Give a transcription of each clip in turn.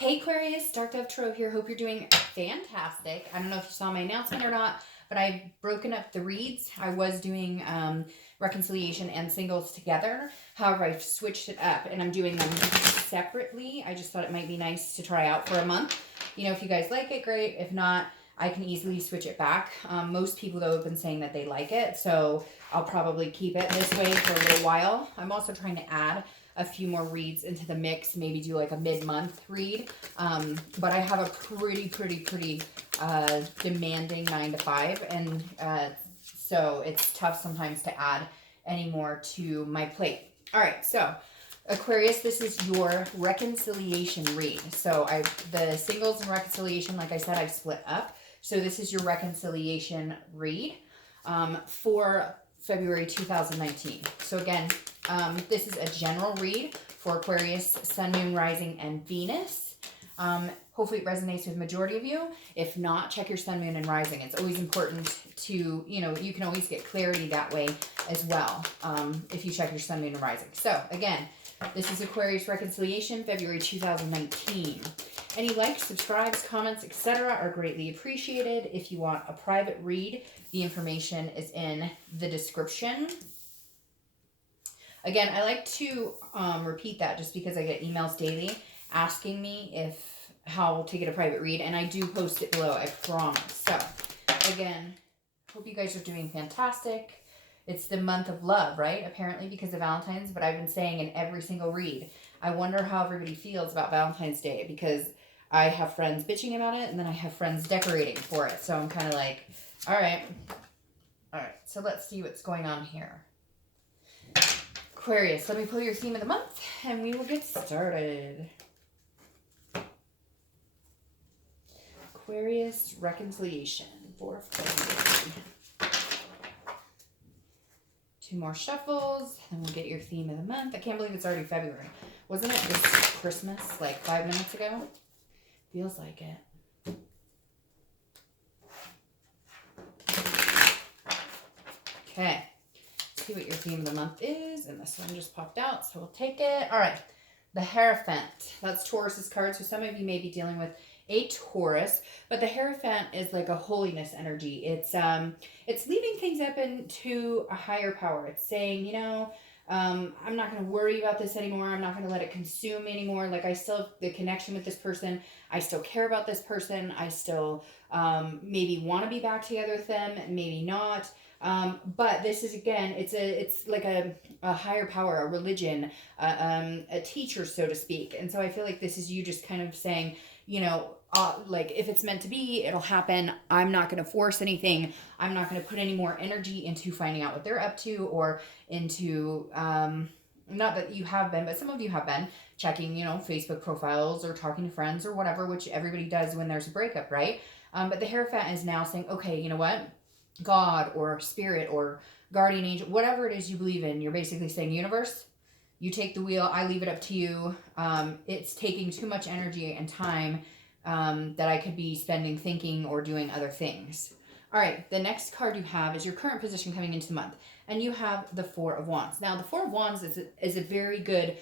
Hey Aquarius, Dark Dove Tarot here. Hope you're doing fantastic. I don't know if you saw my announcement or not, but I've broken up the reads. I was doing reconciliation and singles together. However, I've switched it up and I'm doing them separately. I just thought it might be nice to try out for a month. You know, if you guys like it, great. If not, I can easily switch it back. Most people, though, have been saying that they like it, so I'll probably keep it this way for a little while. I'm also trying to add a few more reads into the mix, maybe do like a mid-month read. But I have a pretty demanding 9 to 5, and so it's tough sometimes to add any more to my plate. All right, so Aquarius, this is your reconciliation read. So the singles and reconciliation, like I said, I've split up. So this is your reconciliation read for February 2019. So again, this is a general read for Aquarius, Sun, Moon, Rising, and Venus. Hopefully it resonates with the majority of you. If not, check your Sun, Moon, and Rising. It's always important to, you can always get clarity that way as well if you check your Sun, Moon, and Rising. So again, this is Aquarius Reconciliation, February 2019. Any likes, subscribes, comments, etc. are greatly appreciated. If you want a private read, the information is in the description. Again, I like to repeat that just because I get emails daily asking me how to get a private read, and I do post it below, I promise. So, again, hope you guys are doing fantastic. It's the month of love, right? Apparently because of Valentine's, but I've been saying in every single read, I wonder how everybody feels about Valentine's Day, because I have friends bitching about it, and then I have friends decorating for it. So I'm kind of like, all right, so let's see what's going on here. Aquarius, let me pull your theme of the month, and we will get started. Aquarius Reconciliation for February. 2 more shuffles, and we'll get your theme of the month. I can't believe it's already February. Wasn't it just Christmas like 5 minutes ago? Feels like it. Okay. Let's see what your theme of the month is. And this one just popped out, so we'll take it. All right. The Hierophant. That's Taurus's card. So some of you may be dealing with a Taurus, but the Hierophant is like a holiness energy. It's leaving things up into a higher power. It's saying, I'm not going to worry about this anymore. I'm not going to let it consume me anymore. Like, I still have the connection with this person. I still care about this person. I still maybe want to be back together with them, maybe not. But this is, again, it's like a higher power, a religion, a teacher, so to speak. And so I feel like this is you just kind of saying, like, if it's meant to be, it'll happen. I'm not going to force anything. I'm not going to put any more energy into finding out what they're up to, or into, not that you have been, but some of you have been checking, Facebook profiles or talking to friends or whatever, which everybody does when there's a breakup, right? But the Hierophant is now saying, okay, you know what? God or spirit or guardian angel, whatever it is you believe in, you're basically saying, universe, you take the wheel, I leave it up to you. It's taking too much energy and time that I could be spending thinking or doing other things. All right, the next card you have is your current position coming into the month, and you have the Four of Wands. Now, the Four of Wands is a very good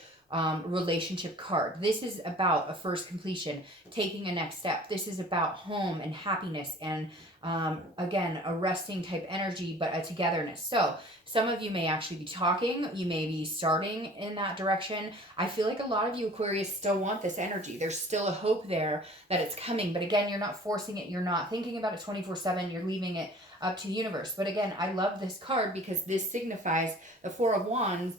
relationship card. This is about a first completion, taking a next step. This is about home and happiness and, again, a resting type energy, but a togetherness. So some of you may actually be talking. You may be starting in that direction. I feel like a lot of you, Aquarius, still want this energy. There's still a hope there that it's coming. But again, you're not forcing it. You're not thinking about it 24/7. You're leaving it up to the universe. But again, I love this card because this signifies the Four of Wands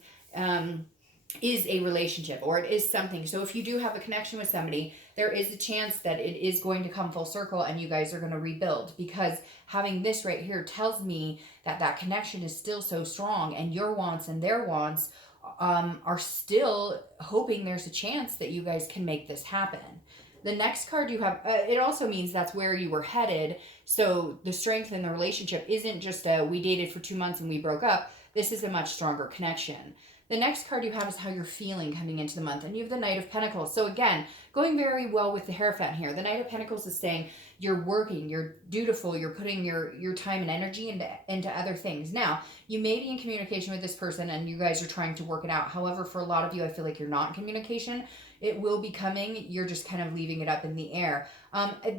is a relationship, or it is something. So if you do have a connection with somebody, there is a chance that it is going to come full circle and you guys are going to rebuild, because having this right here tells me that that connection is still so strong, and your wants and their wants are still hoping there's a chance that you guys can make this happen. The next card you have, it also means that's where you were headed. So the strength in the relationship isn't just we dated for 2 months and we broke up. This is a much stronger connection. The next card you have is how you're feeling coming into the month, and you have the Knight of Pentacles. So again, going very well with the Hierophant here. The Knight of Pentacles is saying you're working, you're dutiful, you're putting your time and energy into other things. Now, you may be in communication with this person and you guys are trying to work it out. However, for a lot of you, I feel like you're not in communication. it will be coming. You're just kind of leaving it up in the air.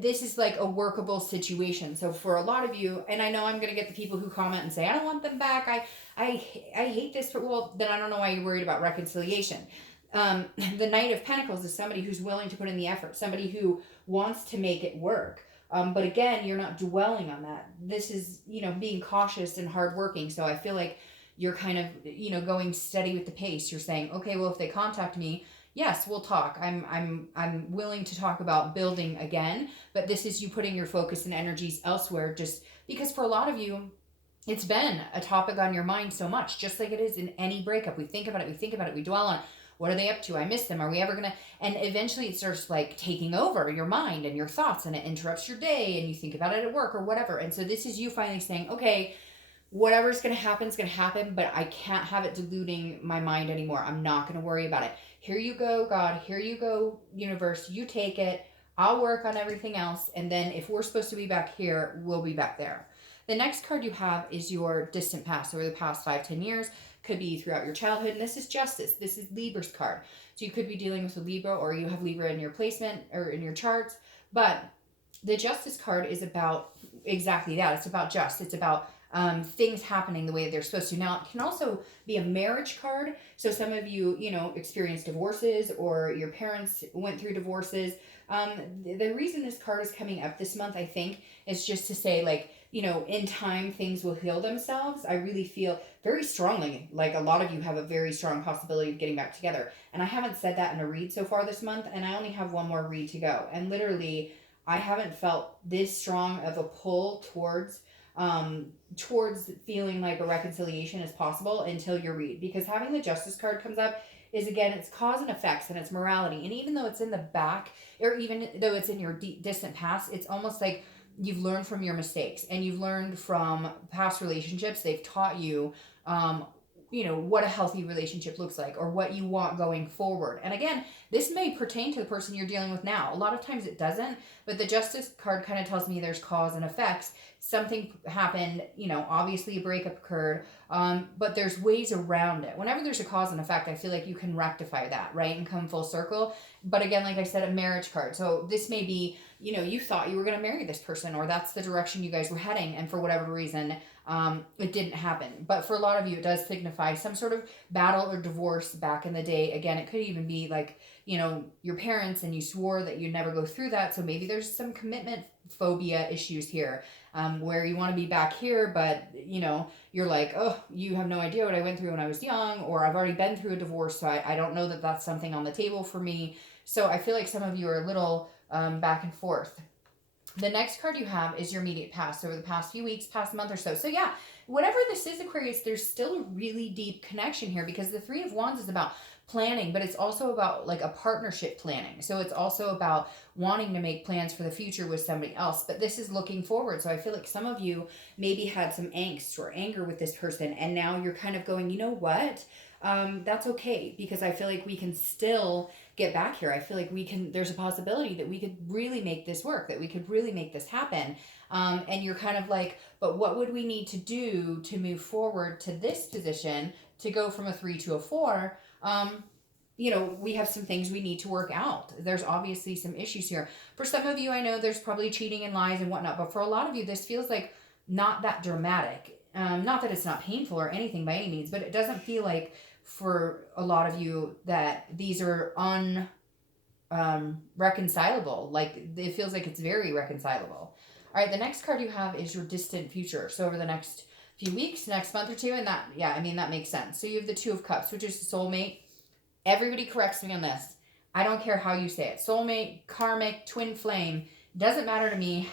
This is like a workable situation. So for a lot of you, and I know I'm going to get the people who comment and say, I don't want them back. I hate this. But well, then I don't know why you're worried about reconciliation. The Knight of Pentacles is somebody who's willing to put in the effort, somebody who wants to make it work. But again, you're not dwelling on that. This is, being cautious and hardworking. So I feel like you're kind of, going steady with the pace. You're saying, okay, well, if they contact me, yes, we'll talk. I'm willing to talk about building again, but this is you putting your focus and energies elsewhere, just because for a lot of you, it's been a topic on your mind so much, just like it is in any breakup. We think about it, we dwell on it. What are they up to? I miss them. Are we ever going to? And eventually it starts like taking over your mind and your thoughts, and it interrupts your day, and you think about it at work or whatever. And so this is you finally saying, okay, whatever's going to happen is going to happen, but I can't have it diluting my mind anymore. I'm not going to worry about it. Here you go, God. Here you go, universe. You take it. I'll work on everything else. And then if we're supposed to be back here, we'll be back there. The next card you have is your distant past, over the past 5-10 years. Could be throughout your childhood, and this is justice. This is Libra's card. So you could be dealing with a Libra, or you have Libra in your placement or in your charts. But the justice card is about exactly that. It's about it's about things happening the way they're supposed to. Now, it can also be a marriage card. So some of you, experienced divorces, or your parents went through divorces. The reason this card is coming up this month, I think, is just to say, like, in time, things will heal themselves. I really feel very strongly like a lot of you have a very strong possibility of getting back together. And I haven't said that in a read so far this month, and I only have one more read to go. And literally, I haven't felt this strong of a pull towards feeling like a reconciliation is possible until your read. Because having the Justice card comes up is, again, it's cause and effects, and it's morality. And even though it's in the back, or even though it's in your distant past, it's almost like you've learned from your mistakes, and you've learned from past relationships. They've taught you, what a healthy relationship looks like, or what you want going forward. And again, this may pertain to the person you're dealing with now. A lot of times it doesn't, but the Justice card kind of tells me there's cause and effects. Something happened, obviously a breakup occurred, but there's ways around it. Whenever there's a cause and effect, I feel like you can rectify that, right, and come full circle. But again, like I said, a marriage card. So this may be, you thought you were going to marry this person, or that's the direction you guys were heading, and for whatever reason, it didn't happen. But for a lot of you, it does signify some sort of battle or divorce back in the day. Again, it could even be like, your parents, and you swore that you'd never go through that. So maybe there's some commitment phobia issues here, where you want to be back here, but, you're like, oh, you have no idea what I went through when I was young, or I've already been through a divorce, so I don't know that that's something on the table for me. So I feel like some of you are a little back and forth. The next card you have is your immediate past, over the past few weeks, past month or so. So yeah, whatever this is, Aquarius, there's still a really deep connection here, because the Three of Wands is about planning, but it's also about like a partnership planning. So it's also about wanting to make plans for the future with somebody else, but this is looking forward. So I feel like some of you maybe had some angst or anger with this person, and now you're kind of going, you know what? That's okay, because I feel like we can still get back here. I feel like there's a possibility that we could really make this work, that we could really make this happen. And you're kind of like, but what would we need to do to move forward to this position, to go from a 3 to a 4? We have some things we need to work out. There's obviously some issues here. For some of you, I know there's probably cheating and lies and whatnot, but for a lot of you, this feels like not that dramatic. Not that it's not painful or anything by any means, but it doesn't feel like, for a lot of you, that these are reconcilable. Like, it feels like it's very reconcilable. All right, the next card you have is your distant future. So over the next few weeks, next month or two, and that makes sense. So you have the Two of Cups, which is the soulmate. Everybody corrects me on this. I don't care how you say it. Soulmate, karmic, twin flame. Doesn't matter to me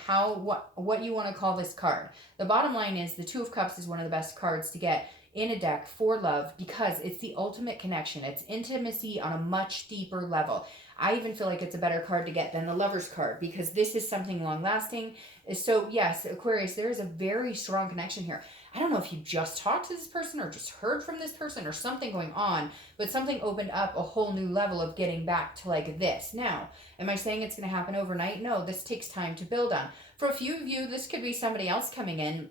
what you want to call this card. The bottom line is the Two of Cups is one of the best cards to get in a deck for love, because it's the ultimate connection. It's intimacy on a much deeper level. I even feel like it's a better card to get than the Lover's card, because this is something long lasting. So yes, Aquarius, there is a very strong connection here. I don't know if you just talked to this person or just heard from this person or something going on, but something opened up a whole new level of getting back to like this. Now, am I saying it's going to happen overnight? No, this takes time to build on. For a few of you, this could be somebody else coming in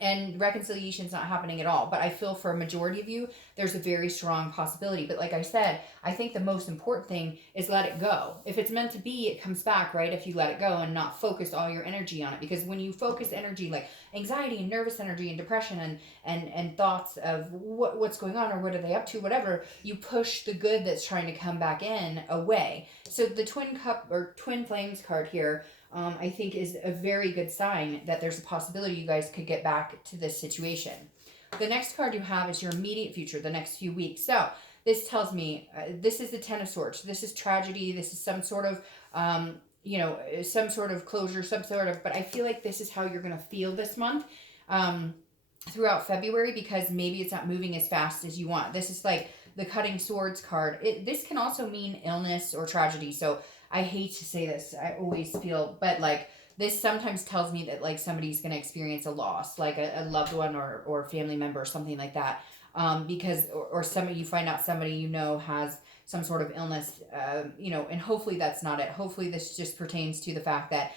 and reconciliation's not happening at all. But I feel for a majority of you, there's a very strong possibility. But like I said, I think the most important thing is let it go. If it's meant to be, it comes back, right? If you let it go and not focus all your energy on it. Because when you focus energy, like anxiety and nervous energy and depression and thoughts of what's going on or what are they up to, whatever, you push the good that's trying to come back in away. So the Twin Cup or Twin Flames card here, I think is a very good sign that there's a possibility you guys could get back to this situation. The next card you have is your immediate future, the next few weeks. So this tells me, this is the Ten of Swords. This is tragedy. This is some sort of, some sort of closure, but I feel like this is how you're going to feel this month. Throughout February, because maybe it's not moving as fast as you want. This is like the Cutting Swords card. This can also mean illness or tragedy. So I hate to say this. I always feel, but like this sometimes tells me that like somebody's going to experience a loss, like a loved one or family member or something like that. Because, or somebody, you find out somebody you know has some sort of illness, and hopefully that's not it. Hopefully this just pertains to the fact that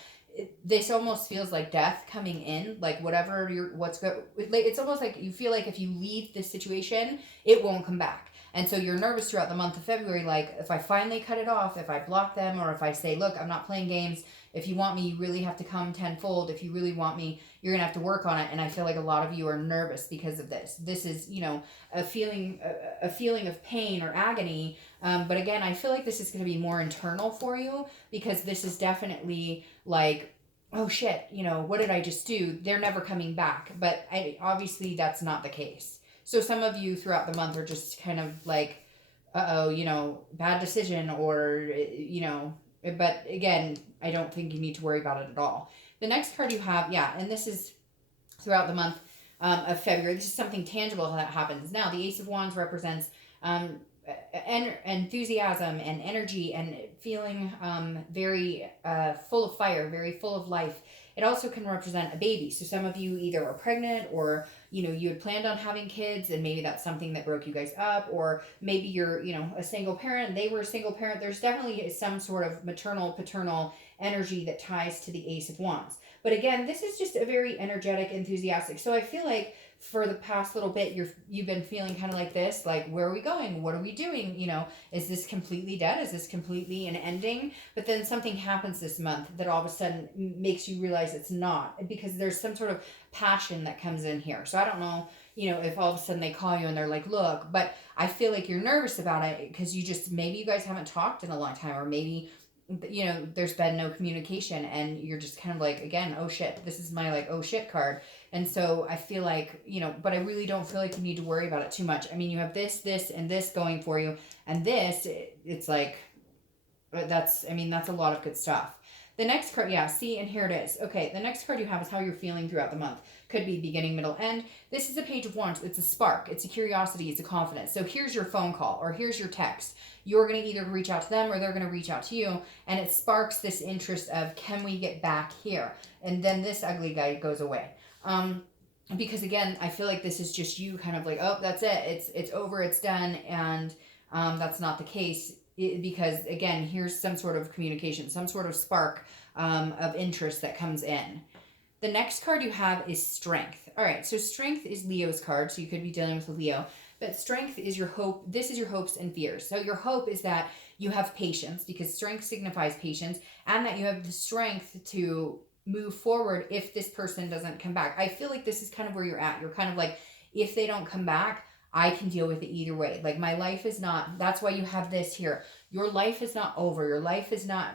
this almost feels like death coming in, like whatever it's almost like you feel like if you leave this situation, it won't come back. And so you're nervous throughout the month of February, like if I finally cut it off, if I block them, or if I say, look, I'm not playing games. If you want me, you really have to come tenfold. If you really want me, you're going to have to work on it. And I feel like a lot of you are nervous because of this. This is, a feeling of pain or agony. But again, I feel like this is going to be more internal for you, because this is definitely like, oh shit, what did I just do? They're never coming back. But obviously that's not the case. So some of you throughout the month are just kind of like, bad decision, or, but again, I don't think you need to worry about it at all. The next card you have, and this is throughout the month of February. This is something tangible that happens. Now, the Ace of Wands represents enthusiasm and energy and feeling very full of fire, very full of life. It also can represent a baby. So some of you either are pregnant, or you had planned on having kids, and maybe that's something that broke you guys up, or maybe you're a single parent, they were a single parent. There's definitely some sort of maternal, paternal energy that ties to the Ace of Wands. But again, this is just a very energetic, enthusiastic. So I feel like for the past little bit, you've been feeling kind of like this, like, where are we going? What are we doing? Is this completely dead? Is this completely an ending? But then something happens this month that all of a sudden makes you realize it's not, because there's some sort of passion that comes in here. So I don't know, if all of a sudden they call you and they're like, look, but I feel like you're nervous about it because maybe you guys haven't talked in a long time, or maybe there's been no communication, and you're just kind of like, again, oh shit, this is my like, oh shit card. And so I feel like, but I really don't feel like you need to worry about it too much. I mean, you have this, and this going for you, and this, it's like, that's a lot of good stuff. The next card, see, and here it is. Okay, the next card you have is how you're feeling throughout the month. Could be beginning, middle, end. This is the Page of Wands. It's a spark. It's a curiosity. It's a confidence. So here's your phone call, or here's your text. You're going to either reach out to them, or they're going to reach out to you, and it sparks this interest of, can we get back here? And then this ugly guy goes away. Because again, I feel like this is just you kind of like, oh, that's it. It's over. It's done. And that's not the case. Because again, here's some sort of communication, some sort of spark of interest that comes in. The next card you have is Strength. All right, so Strength is Leo's card, so you could be dealing with a Leo. But Strength is your hope. This is your hopes and fears. So your hope is that you have patience, because Strength signifies patience, and that you have the strength to move forward if this person doesn't come back. I feel like this is kind of where you're at. You're kind of like, if they don't come back, I can deal with it either way. Like, my life is not, that's why you have this here. Your life is not over. Your life is not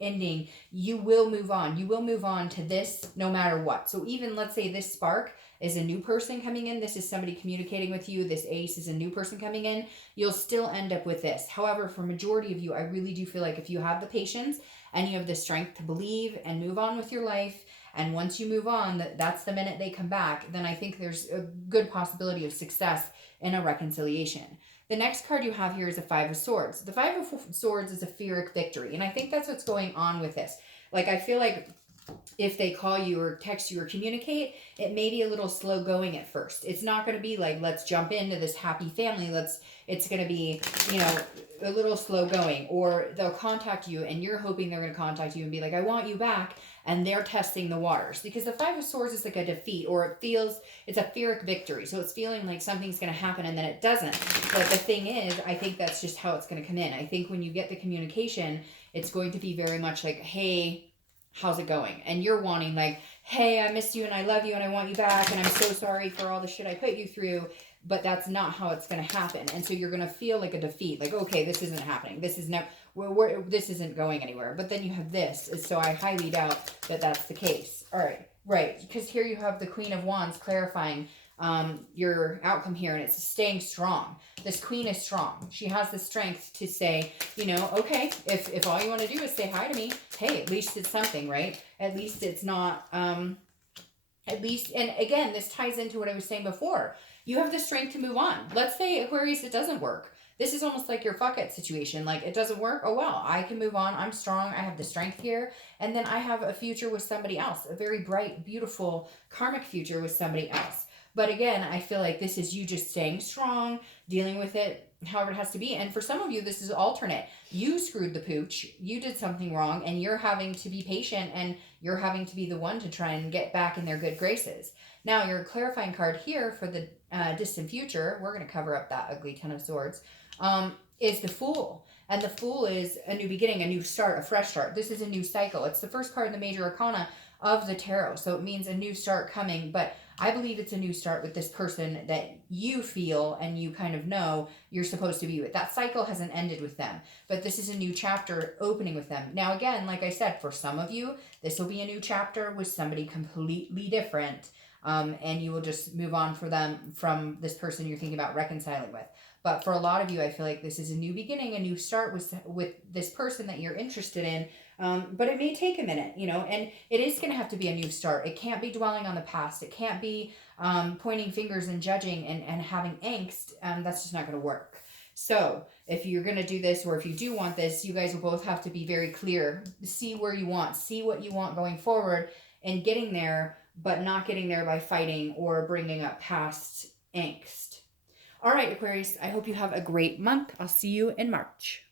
ending. You will move on. You will move on to this no matter what. So even, let's say this spark is a new person coming in. This is somebody communicating with you. This ace is a new person coming in. You'll still end up with this. However, for majority of you, I really do feel like if you have the patience and you have the strength to believe and move on with your life, and once you move on, that's the minute they come back, then I think there's a good possibility of success in a reconciliation. The next card you have here is a Five of Swords. The Five of Swords is a Pyrrhic victory, and I think that's what's going on with this. Like, I feel like if they call you or text you or communicate, it may be a little slow going at first. It's not going to be like, let's jump into this happy family. It's going to be, you know, a little slow going, or they'll contact you and you're hoping they're going to contact you and be like, I want you back. And they're testing the waters, because the Five of Swords is like a defeat, or it's a Pyrrhic victory. So it's feeling like something's going to happen and then it doesn't. But the thing is, I think that's just how it's going to come in. I think when you get the communication, it's going to be very much like, hey, how's it going? And you're wanting like, hey, I miss you and I love you and I want you back and I'm so sorry for all the shit I put you through. But that's not how it's going to happen. And so you're going to feel like a defeat, like, okay, this isn't happening. This is this isn't going anywhere. But then you have this. So I highly doubt that that's the case. All right. Right. Because here you have the Queen of Wands clarifying your outcome here, and it's staying strong. This queen is strong. She has the strength to say, you know, okay, if all you want to do is say hi to me, hey, at least it's something, right? At least it's not, at least, and again, this ties into what I was saying before. You have the strength to move on. Let's say, Aquarius, it doesn't work. This is almost like your fuck it situation. Like, it doesn't work. Oh, well, I can move on. I'm strong. I have the strength here. And then I have a future with somebody else, a very bright, beautiful, karmic future with somebody else. But again, I feel like this is you just staying strong, dealing with it however it has to be. And for some of you, this is alternate. You screwed the pooch. You did something wrong, and you're having to be patient, and you're having to be the one to try and get back in their good graces. Now, your clarifying card here for the distant future, we're going to cover up that ugly Ten of Swords, is the Fool. And the Fool is a new beginning, a new start, a fresh start. This is a new cycle. It's the first card in the major arcana of the tarot. So it means a new start coming, but I believe it's a new start with this person that you feel and you kind of know you're supposed to be with. That cycle hasn't ended with them, but this is a new chapter opening with them. Now, again, like I said, for some of you, this will be a new chapter with somebody completely different, and you will just move on from this person you're thinking about reconciling with. But for a lot of you, I feel like this is a new beginning, a new start with this person that you're interested in. But it may take a minute, you know, and it is going to have to be a new start. It can't be dwelling on the past. It can't be pointing fingers and judging and having angst. That's just not going to work. So if you're going to do this, or if you do want this, you guys will both have to be very clear. See where you want. See what you want going forward and getting there, but not getting there by fighting or bringing up past angst. All right, Aquarius, I hope you have a great month. I'll see you in March.